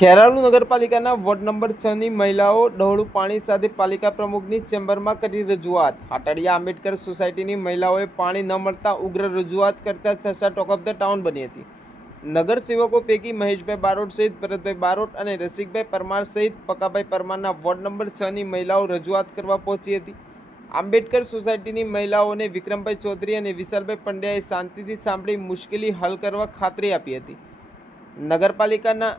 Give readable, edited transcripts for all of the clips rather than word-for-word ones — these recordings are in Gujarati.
ખેરાલુ નગરપાલિકાના વોર્ડ નંબર 6 ની મહિલાઓ ડહોળું પાણી સાથે પાલિકા પ્રમુખની ચેમ્બરમાં કરી રજૂઆત। હાટડિયા આંબેડકર સોસાયટીની મહિલાઓએ પાણી ન મળતા ઉગ્ર રજૂઆત કરતા ચર્ચા ટોક ઓફ ધ ટાઉન બની હતી। નગરસેવકો પૈકી મહેશભાઈ બારોટ સહિત ભરતભાઈ બારોટ અને રસિકભાઈ પરમાર સહિત પકાભાઈ પરમારના વોર્ડ નંબર 6 ની મહિલાઓ રજૂઆત કરવા પહોંચી હતી। આંબેડકર સોસાયટીની મહિલાઓને વિક્રમભાઈ ચૌધરી અને વિશાલભાઈ પંડ્યાએ શાંતિથી સાંભળી મુશ્કેલી હલ કરવા ખાતરી આપી હતી। નગરપાલિકાના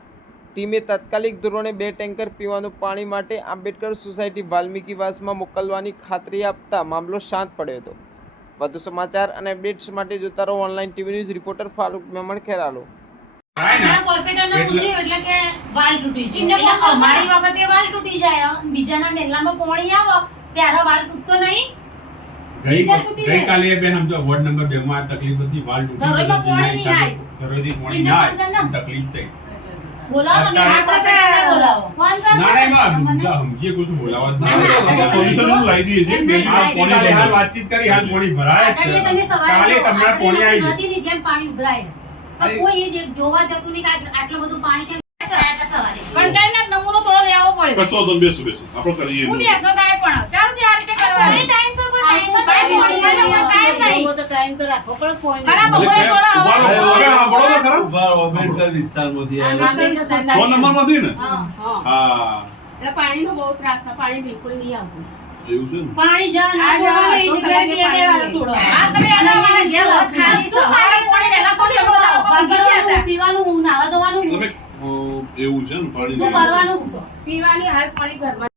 ટીમે તાત્કાલિક ધોરણે 2 ટેન્કર પીવાનું પાણી માટે આંબેડકર સોસાયટી વાલ્મીકીવાસમાં મોકલવાની ખાતરી આપતા મામલો શાંત પડ્યો હતો। વધુ સમાચાર અને અપડેટ્સ માટે જોતા રહો online TV news. Reporter Farooq Memon, Kheralu. કોર્પોરેટરને પૂછ્યું એટલે કે વાલ તૂટી છે, એટલે અમારી વખતે વાલ તૂટી જાય, બીજાના મહેલામાં પોણી આવે ત્યારે વાલ તૂટતો નહીં। ગઈકાલે બેન સમજો વોર્ડ નંબર 2 માં તકલીફ હતી, વાલ તૂટી ગયો, દરરોજથી પોણી ના તકલીફ થઈ। બોલાવો તમે કોર્પોરેટરને બોલાવો। ના સમજીએ કુછ બોલાવત ના સોલ્યુશન લાવી દઈએ છે બે આ પોણી હાલ વાતચીત કરી, હાલ પોણી ભરાય છે, કાલે તમને પોણી આવી જશે। નદીની જેમ પાણી ઉભરાય, કોઈ એ જોવા જતું નહીં કે આટલું બધું પાણી કેમ કન્ટેનર નમૂનો થોડો લેવો પડે। કશો તો બેસો આપણે કરીએ હું બેસો થાય પણ ચાલો તે આ રીતે કરવાનું ટાઈમ સર કોઈ ટાઈમ તો રાખો પણ ફોન ખરા બપોરે થોડા આંબેડકર વિસ્તારમાંથી ફોન નંબર માંથી ને હા એટલે પાણીનો બહુ ત્રાસ છે, પાણી બિલકુલ નહીં આવતું। એવું છે ને પાણી જા ના જવાનું એ જગ્યાએ બે વાર છોડો। આ તમે આના ઘેર ખાલી સવારે પાણી પહેલા છોડી દો બાકી પીવાનું નાવા ધોવાનું તમે એવું છે ને પાણી કરવાનું પીવાની હાલ પાણી ઘરમાં